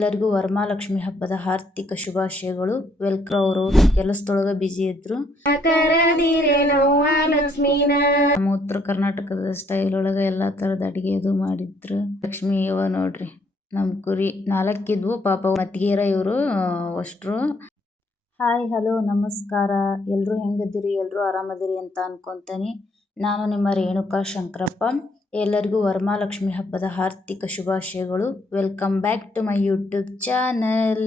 ಎಲ್ಲರಿಗೂ ವರಮಹಾಲಕ್ಷ್ಮಿ ಹಬ್ಬದ ಹಾರ್ದಿಕ ಶುಭಾಶಯಗಳು. ವೆಲ್ಕಮ್. ಅವರು ಕೆಲಸದೊಳಗ ಬಿಜಿ ಇದ್ರು. ನಮ್ಮ ಉತ್ತರ ಕರ್ನಾಟಕದ ಸ್ಟೈಲ್ ಒಳಗ ಎಲ್ಲಾ ತರದ ಅಡಿಗೆ ಅದು ಮಾಡಿದ್ರು. ಲಕ್ಷ್ಮಿ ಇವ ನೋಡ್ರಿ, ನಮ್ ಕುರಿ 4 ಇದ್ವು. ಪಾಪ ಮತ್ತಿಗೆರ ಇವರು ಅಷ್ಟ್ರು. ಹಾಯ್, ಹಲೋ, ನಮಸ್ಕಾರ. ಎಲ್ರು ಹೆಂಗದಿರಿ? ಎಲ್ರು ಆರಾಮದಿರಿ ಅಂತ ಅನ್ಕೊಂತೀನಿ. ನಾನು ನಿಮ್ಮ ರೇಣುಕಾ ಶಂಕರಪ್ಪ. ಎಲ್ಲರಿಗೂ ವರಮಹಾಲಕ್ಷ್ಮಿ ಹಬ್ಬದ ಹಾರ್ದಿಕ ಶುಭಾಶಯಗಳು. Welcome back to my YouTube channel.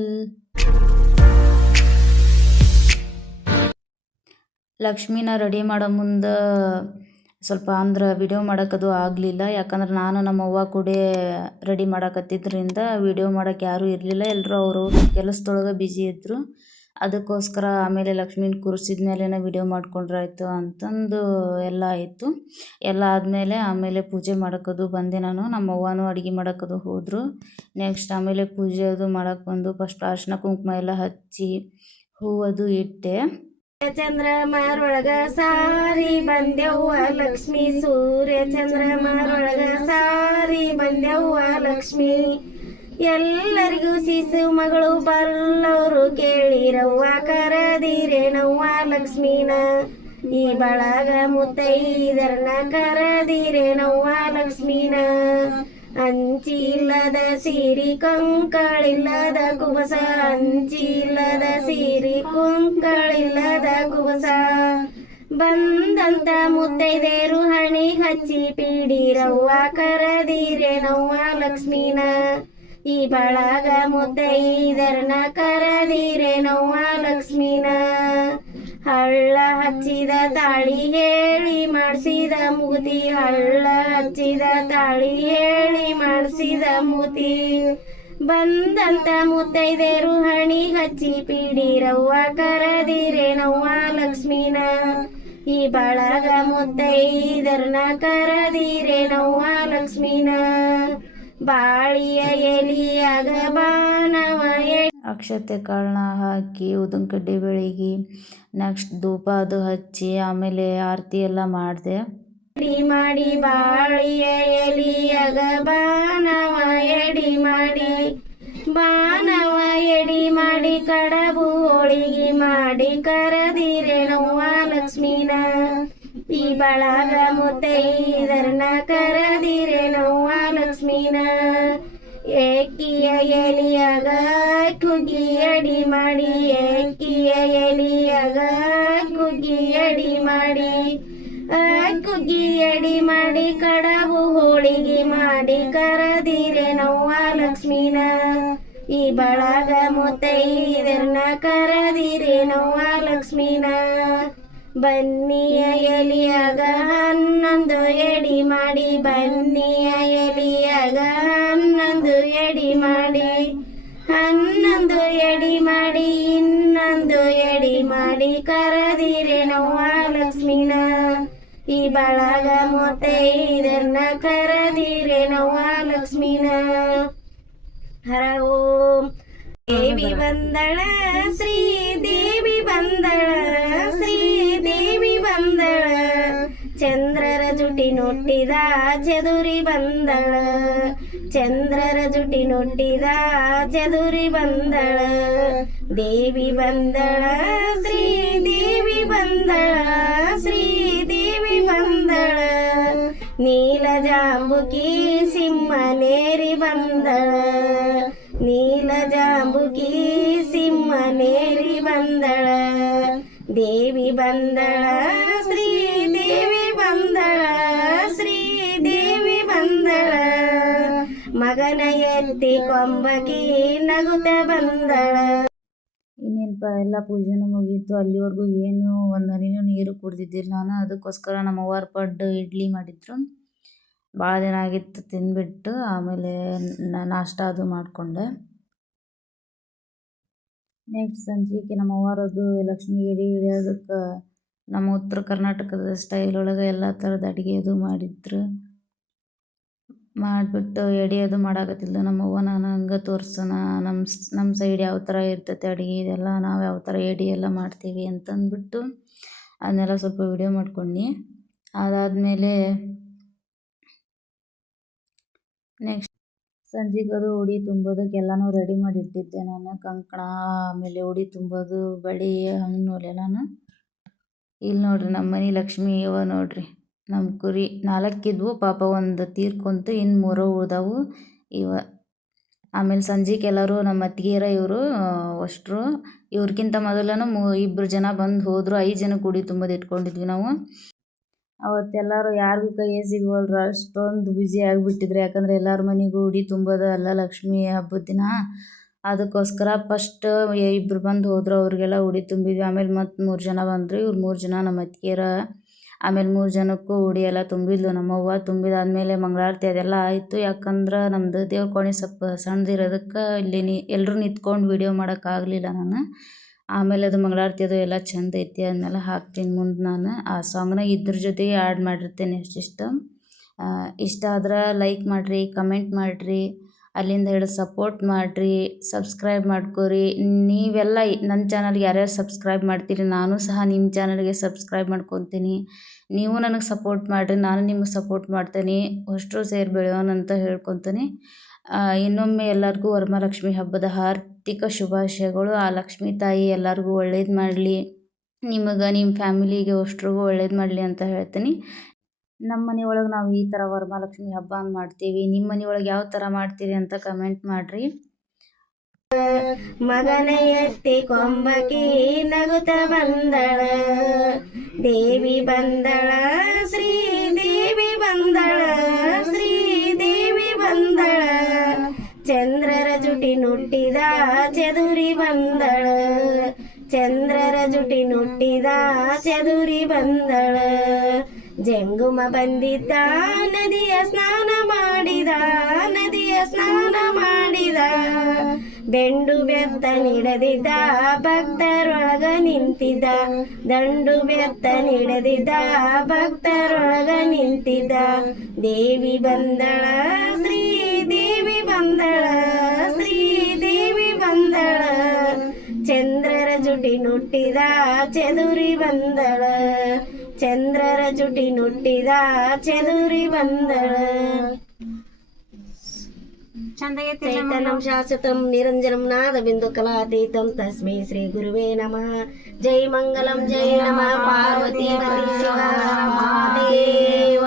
ಲಕ್ಷ್ಮಿನ ರೆಡಿ ಮಾಡೋ ಮುಂದೆ ಸ್ವಲ್ಪ ವಿಡಿಯೋ ಮಾಡೋಕ್ಕದು ಆಗಲಿಲ್ಲ. ಯಾಕಂದ್ರೆ ನಾನು ನಮ್ಮ ಅವ್ವ ಕೂಡ ರೆಡಿ ಮಾಡಕತ್ತಿದ್ರಿಂದ ವಿಡಿಯೋ ಮಾಡೋಕ್ಕೆ ಯಾರೂ ಇರಲಿಲ್ಲ. ಎಲ್ಲರೂ ಅವರು ಕೆಲಸದೊಳಗೆ ಬ್ಯುಸಿ ಇದ್ದರು. ಅದಕ್ಕೋಸ್ಕರ ಆಮೇಲೆ ಲಕ್ಷ್ಮೀನ ಕೂರಿಸಿದ ಮೇಲೇ ವಿಡಿಯೋ ಮಾಡ್ಕೊಂಡ್ರಾಯ್ತು ಅಂತಂದು ಎಲ್ಲ ಆಯಿತು. ಎಲ್ಲ ಆಮೇಲೆ ಪೂಜೆ ಮಾಡೋಕ್ಕದು ಬಂದೆ ನಾನು. ನಮ್ಮ ಅವ್ವನೂ ಅಡುಗೆ ಮಾಡೋಕ್ಕದು ಹೋದರು. ನೆಕ್ಸ್ಟ್ ಆಮೇಲೆ ಪೂಜೆ ಅದು ಮಾಡೋಕ್ಕೆ ಬಂದು ಫಸ್ಟ್ ಅರಿಶಿನ ಕುಂಕುಮ ಎಲ್ಲ ಹಚ್ಚಿ ಹೂವದು ಇಟ್ಟೆ. ಚಂದ್ರಮಾರೊಳಗ ಸಾರಿ ಬಂದೆವ್ವ ಲಕ್ಷ್ಮಿ, ಸೂರ್ಯ ಚಂದ್ರಮಾರೊಳಗ ಸಾರಿ ಬಂದೆವ್ವ ಲಕ್ಷ್ಮಿ. ಎಲ್ಲರಿಗೂ ಶಿಶು ಮಗಳು ಬಲ್ಲವರು ಕೇಳಿರವ್ವ, ಕರದಿರೇನವ್ವ ಲಕ್ಷ್ಮೀನ. ಈ ಬಳಗ ಮುತ್ತೈದರ್ನ ಕರದಿರೇನವ್ವ ಲಕ್ಷ್ಮೀನ. ಅಂಚಿಲ್ಲದ ಸೀರಿ ಕೊಂಕಳಿಲ್ಲದ ಕುಬಸ, ಅಂಚಿಲ್ಲದ ಸೀರಿ ಕೊಂಕಳಿಲ್ಲದ ಕುಬಸ. ಬಂದಂತ ಮುತ್ತೈದೇರು ಹಣಿ ಹಚ್ಚಿ ಪೀಡಿರವ್ವ, ಕರದಿರೇನವ್ವ ಲಕ್ಷ್ಮೀನ. ಈ ಬಳಗ ಮುತ್ತೈದರ್ನ ಕರದಿರೇನವ್ವ ಲಕ್ಷ್ಮೀನ. ಹಳ್ಳ ಹಚ್ಚಿದ ತಾಳಿ ಹೇಳಿ ಮಾಡಿಸಿದ ಮುಗುತಿ, ಹಳ್ಳ ಹಚ್ಚಿದ ತಾಳಿ ಹೇಳಿ ಮಾಡಿಸಿದ ಮುಗುತಿ. ಬಂದಂತ ಮುತ್ತೈದೇರು ಹಣಿ ಹಚ್ಚಿ ಪೀಡಿರವ್ವ, ಕರದಿರೇನವ್ವ ಲಕ್ಷ್ಮೀನ. ಈ ಬಳಗ ಮುತ್ತೈದರ್ನ ಕರದಿರೇನವ್ವ ಲಕ್ಷ್ಮೀನ. ಬಾಳಿಯ ಎಲಿಯಾಗ ಬಾನವ ಅಕ್ಷತೆ ಕಾಳನ್ನ ಹಾಕಿ ಉದ್ದಿನ ಕಡ್ಡಿ ಬೆಳಗಿ ನೆಕ್ಸ್ಟ್ ಧೂಪ ಅದು ಹಚ್ಚಿ ಆಮೇಲೆ ಆರತಿ ಎಲ್ಲ ಮಾಡಿದೆ. ಮಾಡಿ ಬಾಳಿಯ ಎಲಿಯಾಗ ಬಾನವ ಎಡಿ ಮಾಡಿ, ಬಾನವ ಎಡಿ ಮಾಡಿ ಕಡಬು ಹೋಳಿಗೆ ಮಾಡಿ ಕರದಿರೇನವ್ವ ಲಕ್ಷ್ಮೀನ. ಈ ಬಳಗ ಮುತ್ತೈದರ್ನ ಕರದಿರೇನವ್ವ ಲಕ್ಷ್ಮೀನ. ಏಕಿಯ ಎಲಿಯಾಗ ಕುಗ್ಗಿ ಅಡಿ ಮಾಡಿ, ಏಕಿಯ ಎಲಿಯಾಗ ಕುಗ್ಗಿ ಅಡಿ ಮಾಡಿ, ಕುಗ್ಗಿ ಅಡಿ ಮಾಡಿ ಕಡಬು ಹೋಳಿಗೆ ಮಾಡಿ ಕರದಿರೇನವ್ವ ಲಕ್ಷ್ಮೀನ. ಈ ಬಳಗ ಮುತ್ತೈದರ್ನ ಕರದಿರೇನವ್ವ ಲಕ್ಷ್ಮೀನ. ಬನ್ನಿಯ ಎಲಿಯಾಗ 11 ಎಡಿ ಮಾಡಿ, ಬನ್ನಿಯ ಎಲಿಯಾಗ 11 ಎಡಿ ಮಾಡಿ, 11 ಎಡಿ ಮಾಡಿ, ಇನ್ನೊಂದು ಎಡಿ ಮಾಡಿ ಕರದಿರೇನವ್ವ ಲಕ್ಷ್ಮೀನ. ಈ ಬಳಗ ಮುತ್ತೈದರ್ನ ಕರದಿರೇನವ್ವ ಲಕ್ಷ್ಮೀನ. ಹರ ಓಂ. ದೇವಿ ಬಂದಳ ಶ್ರೀ ದೇವಿ ಬಂದಳ, ಶ್ರೀ ದೇವಿ ಬಂದಳ. ಚಂದ್ರರ ಜುಟಿ ನೊಟ್ಟಿದ ಚದುರಿ ಬಂದಳ, ಚಂದ್ರರ ಜುಟಿ ನೊಟ್ಟಿದ ಚದುರಿ ಬಂದಳ. ದೇವಿ ಬಂದಳ ಶ್ರೀ ದೇವಿ ಬಂದಳ, ಶ್ರೀ ದೇವಿ ಬಂದಳ. ನೀಲ ಜಾಂಬುಕಿ ಸಿಂಹನೇರಿ ಬಂದಳ, ನೀಲ ಜಾಂಬುಕಿ ಸಿಂಹನೇರಿ ಬಂದಳ. ದೇವಿ ಬಂದಳ ಶ್ರೀ ದೇವಿ ಬಂದಳ, ಶ್ರೀ ದೇವಿ ಬಂದಳ. ಮಗನ ಎತ್ತಿ ಕೊಂಬಕಿ ನಗುತ್ತ ಬಂದಳ. ಇನ್ನೇನಪ್ಪ ಎಲ್ಲ ಪೂಜೆನೂ ಮುಗೀತು. ಅಲ್ಲಿವರೆಗೂ ಏನು ಒಂದು ಹನಿನೂ ನೀರು ಕುಡ್ದಿದ್ದಿಲ್ಲ ನಾನು. ಅದಕ್ಕೋಸ್ಕರ ನಮ್ಮ ಅವ್ವಾರು ಪಡ್ಡು ಇಡ್ಲಿ ಮಾಡಿದ್ರು. ಭಾಳ ದಿನ ಆಗಿತ್ತು ತಿಂದ್ಬಿಟ್ಟು. ಆಮೇಲೆ ನಾಷ್ಟ ಅದು ಮಾಡಿಕೊಂಡೆ. ನೆಕ್ಸ್ಟ್ ಸಂಜೆಗೆ ನಮ್ಮ ಅವ್ವಾರದು ಲಕ್ಷ್ಮಿ ಎಡೆ ಹಿಡಿಯೋದಕ್ಕೆ ನಮ್ಮ ಉತ್ತರ ಕರ್ನಾಟಕದ ಸ್ಟೈಲ್ ಒಳಗೆ ಎಲ್ಲ ಥರದ ಅಡುಗೆ ಅದು ಮಾಡಿದ್ರು. ಮಾಡಿಬಿಟ್ಟು ಎಡೆ ಅದು ಮಾಡಾಕತ್ತಿದ್ಲು ನಮ್ಮ ಅವ್ವ. ನಾನು ಹಂಗೆ ತೋರ್ಸೋಣ ನಮ್ಮ ಸೈಡ್ ಯಾವ ಥರ ಇರ್ತೈತೆ ಅಡುಗೆ, ಇದೆಲ್ಲ ನಾವು ಯಾವ ಥರ ಎಡೆ ಎಲ್ಲ ಮಾಡ್ತೀವಿ ಅಂತಂದ್ಬಿಟ್ಟು ಅದನ್ನೆಲ್ಲ ಸ್ವಲ್ಪ ವಿಡಿಯೋ ಮಾಡ್ಕೊಂಡು ಅದಾದಮೇಲೆ ನೆಕ್ಸ್ಟ್ ಸಂಜೆಗದು ಉಡಿ ತುಂಬೋದಕ್ಕೆಲ್ಲನೂ ರೆಡಿ ಮಾಡಿ ಇಟ್ಟಿದ್ದೆ ನಾನು. ಕಂಕಣ, ಆಮೇಲೆ ಉಡಿ ತುಂಬೋದು, ಬಳೆ, ಹಣ್ಣು ಎಲ್ಲನೂ. ಇಲ್ಲಿ ನೋಡ್ರಿ ನಮ್ಮ ಮನೆ ಲಕ್ಷ್ಮಿ ಇವ ನೋಡ್ರಿ. ನಮ್ಮ ಕುರಿ 4 ಇದ್ವು, ಪಾಪ ಒಂದು ತೀರ್ಕೊಂತು, ಇನ್ನು 3 ಉಳ್ದಾವು ಇವ. ಆಮೇಲೆ ಸಂಜೆಗೆ ಎಲ್ಲರೂ ನಮ್ಮ ಅತ್ತಿಗೆಯರ ಇವರು ಅಷ್ಟರು. ಇವ್ರಿಗಿಂತ ಮೊದಲೂ 2 ಜನ ಬಂದು ಹೋದರು. 5 ಜನಕ್ಕೆ ಉಡಿ ತುಂಬೋದು ಇಟ್ಕೊಂಡಿದ್ವಿ ನಾವು. ಅವತ್ತೆಲ್ಲರೂ ಯಾರಿಗೂ ಕೈಯೇ ಸಿಗೋಲ್ರು, ಅಷ್ಟೊಂದು ಬ್ಯುಸಿ ಆಗಿಬಿಟ್ಟಿದ್ರು. ಯಾಕಂದರೆ ಎಲ್ಲರ ಮನೆಗೂ ಉಡಿ ತುಂಬೋದು ಅಲ್ಲ ಲಕ್ಷ್ಮೀ ಹಬ್ಬದ ದಿನ. ಅದಕ್ಕೋಸ್ಕರ ಫಸ್ಟ್ 2 ಬಂದು ಹೋದರು, ಅವ್ರಿಗೆಲ್ಲ ಉಡಿ ತುಂಬಿದ್ವಿ. ಆಮೇಲೆ ಮತ್ತು 3 ಜನ ಬಂದರು. ಇವ್ರು 3 ಜನ ನಮ್ಮ ಅತ್ತಿಗೆಯರ. ಆಮೇಲೆ 3 ಜನಕ್ಕೂ ಉಡಿ ಎಲ್ಲ ತುಂಬಿದ್ಲು ನಮ್ಮವ್ವ. ತುಂಬಿದಾದ್ಮೇಲೆ ಮಂಗಳಾರತಿ ಅದೆಲ್ಲ ಆಯಿತು. ಯಾಕಂದ್ರೆ ನಮ್ಮದು ದೇವ್ರ ಕೋಣೆ ಸ್ವಲ್ಪ ಸಣ್ಣದಿರೋದಕ್ಕೆ ಇಲ್ಲಿ ಎಲ್ಲರೂ ನಿಂತ್ಕೊಂಡು ವಿಡಿಯೋ ಮಾಡೋಕ್ಕಾಗಲಿಲ್ಲ ನಾನು. ಆಮೇಲೆ ಅದು ಮಂಗಳಾರತಿ ಅದು ಎಲ್ಲ ಚೆಂದ ಐತಿ, ಅದನ್ನೆಲ್ಲ ಹಾಕ್ತೀನಿ ಮುಂದೆ ನಾನು. ಆ ಸಾಂಗ್ನ ಇದ್ರ ಜೊತೆಗೆ ಆ್ಯಡ್ ಮಾಡಿರ್ತೇನೆ ಎಷ್ಟಿಷ್ಟು. ಇಷ್ಟ ಆದ್ರೆ ಲೈಕ್ ಮಾಡಿರಿ, ಕಮೆಂಟ್ ಮಾಡಿರಿ, ಅಲ್ಲಿಂದ ಹಿಡಿದು ಸಪೋರ್ಟ್ ಮಾಡಿರಿ, ಸಬ್ಸ್ಕ್ರೈಬ್ ಮಾಡ್ಕೊರಿ. ನೀವೆಲ್ಲ ನನ್ನ ಚಾನಲ್ಗೆ ಯಾರ್ಯಾರು ಸಬ್ಸ್ಕ್ರೈಬ್ ಮಾಡ್ತೀರಿ, ನಾನು ಸಹ ನಿಮ್ಮ ಚಾನಲ್ಗೆ ಸಬ್ಸ್ಕ್ರೈಬ್ ಮಾಡ್ಕೊತೀನಿ. ನೀವು ನನಗೆ ಸಪೋರ್ಟ್ ಮಾಡಿರಿ, ನಾನು ನಿಮಗೆ ಸಪೋರ್ಟ್ ಮಾಡ್ತೀನಿ. ಅಷ್ಟರು ಸೇರಿ ಬೆಳೆಯೋಣ ಅಂತ ಹೇಳ್ಕೊತೀನಿ. ಇನ್ನೊಮ್ಮೆ ಎಲ್ಲರಿಗೂ ವರಮಹಾಲಕ್ಷ್ಮಿ ಹಬ್ಬದ ಹಾರ್ದಿಕ ಶುಭಾಶಯಗಳು. ಆ ಲಕ್ಷ್ಮೀ ತಾಯಿ ಎಲ್ಲರಿಗೂ ಒಳ್ಳೇದು ಮಾಡಲಿ, ನಿಮಗೆ ನಿಮ್ಮ ಫ್ಯಾಮಿಲಿಗೆ ಅಷ್ಟ್ರಿಗೂ ಒಳ್ಳೇದು ಮಾಡಲಿ ಅಂತ ಹೇಳ್ತೀನಿ. ನಮ್ಮ ಮನೆ ಒಳಗೆ ನಾವು ಈ ಥರ ವರಮಹಾಲಕ್ಷ್ಮಿ ಹಬ್ಬ ಮಾಡ್ತೀವಿ. ನಿಮ್ಮ ಮನೆ ಒಳಗೆ ಯಾವ ಥರ ಮಾಡ್ತೀರಿ ಅಂತ ಕಮೆಂಟ್ ಮಾಡಿರಿ. ಮಗನ ಎತ್ತಿ ಕೊಂಬಕಿ ನಗುತ್ತ ಬಂದಳ, ದೇವಿ ಬಂದಳ, ಶ್ರೀದೇವಿ ಬಂದಳ, ಶ್ರೀದೇವಿ ಬಂದಳ. ಚಂದ್ರರ ಜುಟಿ ನುಟ್ಟಿದ ಚದುರಿ ಬಂದಳ, ಚಂದ್ರರ ಜುಟಿ ನುಟ್ಟಿದ ಚದುರಿ ಬಂದಳ. ಜಂಗುಮ ಬಂದಿದ್ದ ನದಿಯ ಸ್ನಾನ ಮಾಡಿದ, ನದಿಯ ಸ್ನಾನ ಮಾಡಿದ. ಬೆಂಡು ಬೆತ್ತ ನಿಡದಿದ್ದ ಭಕ್ತರೊಳಗ ನಿಂತಿದ್ದ, ದಂಡು ಬೆತ್ತ ನಿಡದಿದ್ದ ಭಕ್ತರೊಳಗ ನಿಂತಿದ್ದ. ದೇವಿ ಬಂದಳ, ಶ್ರೀದೇವಿ ಬಂದಳ, ಶ್ರೀದೇವಿ ಬಂದಳ. ಚಂದ್ರರ ಜುಟಿ ನುಟ್ಟಿದ ಚದುರಿ ಬಂದಳ, ಚಂದ್ರರ ಜುಟಿ ನುಟ್ಟಿದ ಚದುರಿ ಬಂದಳ. ಚೈತನ್ಯಂ ಶಾಶ್ವತಂ ನಿರಂಜನಂ ನಾದ ಬಿಂದು ಕಲಾತೀತಂ ತಸ್ಮೈ ಶ್ರೀ ಗುರುವೇ ನಮಃ. ಜೈ ಮಂಗಲಂ ಜೈ ನಮಃ ಪಾರ್ವತಿ ಪರಮೇಶ್ವರ ಮಹಾದೇವ.